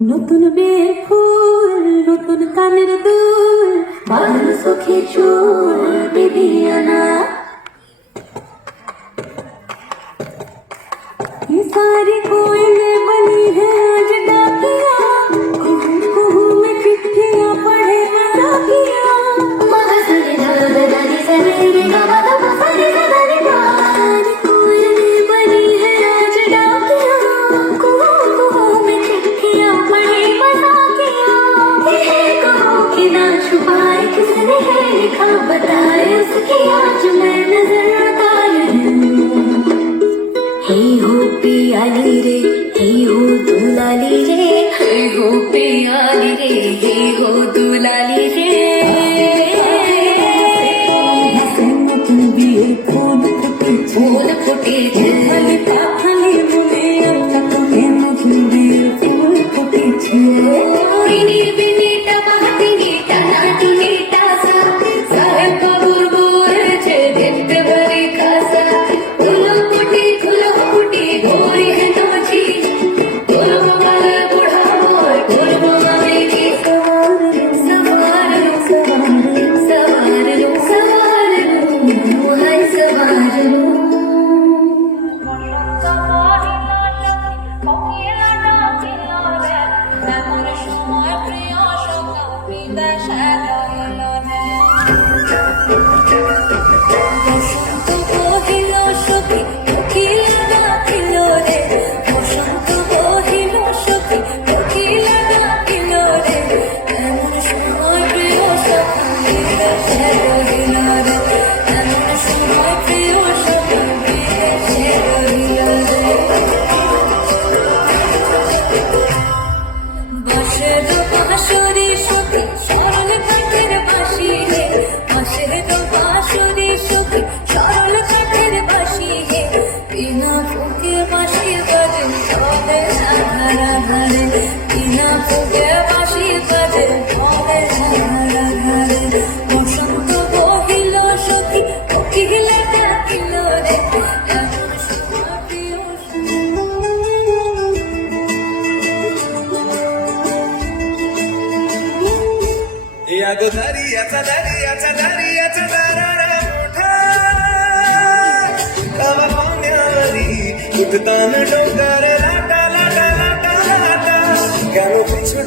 নতুন বের ফুল, নতুন কানের দুল, বাঁধল সখী চুল বেবিয়ানা। ये सारी कोयले बनी है आज डाकिया, कुहू कुहू में चिट्ठियां पढ़े मराकिया। सारी कोयले बनी है आज डाकिया, कुहू कुहू में चिट्ठियां पढ़े मराकिया। ये कहो कि ना छुपाए किसने है लिखा, बताए उसकी आज मैं नजर आता हूँ। हे हो पियाली रे, हे हो दुलाली रे, हे हो पियाली रे, हे हो दुलाली रे। नতুন বিয়ে ফুল ফুটেছে, পাখালি বলে একটা তোকে নতুন বিয়ে ফুল ফুটেছে। বিনিটা বাহাতিনিটা নাটুনিটা সাহেব বাবুর বলেছে দেখতে ভারী খাসা। दरियाचा दरियाचा दरियाचा दरारा मोठा कवा पाहुण्यावरी उठतान डोंगर लाटा लाटा लाटा लाटा কেন কিছু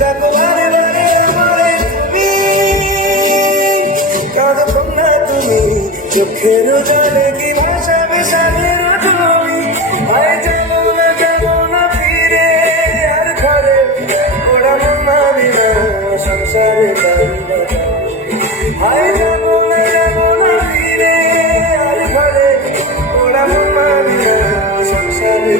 ডাকো আরে রে আমারে তুমি কাঁদো না তুমি চোখের জলে কি ভাষা মিশালের তুমি আয় যাবো না ফিরে আর ঘরে ওরা মানি না সংসারে আয় যাবো না ফিরে আর ঘরে ওরা মানি না সংসারে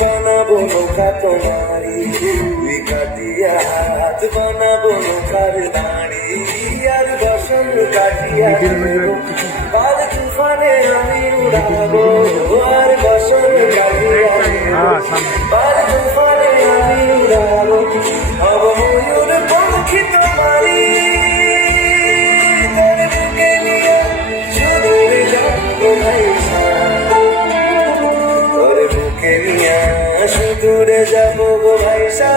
বানাবো নৌকা তোমারি তুই কাটিয়া হাত বানাবো নৌকার দাঁড়ি আর বসন কাটিয়া বাদ তুফানে আমি উড়াবো আর বসন কাটিয়া বাদ তুফানে আমি উড়াবো হব ময়ূর পঙ্খী তোমারি তোর বুকে নিয়ে শুধু যাবো ভাই দূরে যাবো গো ভাইসা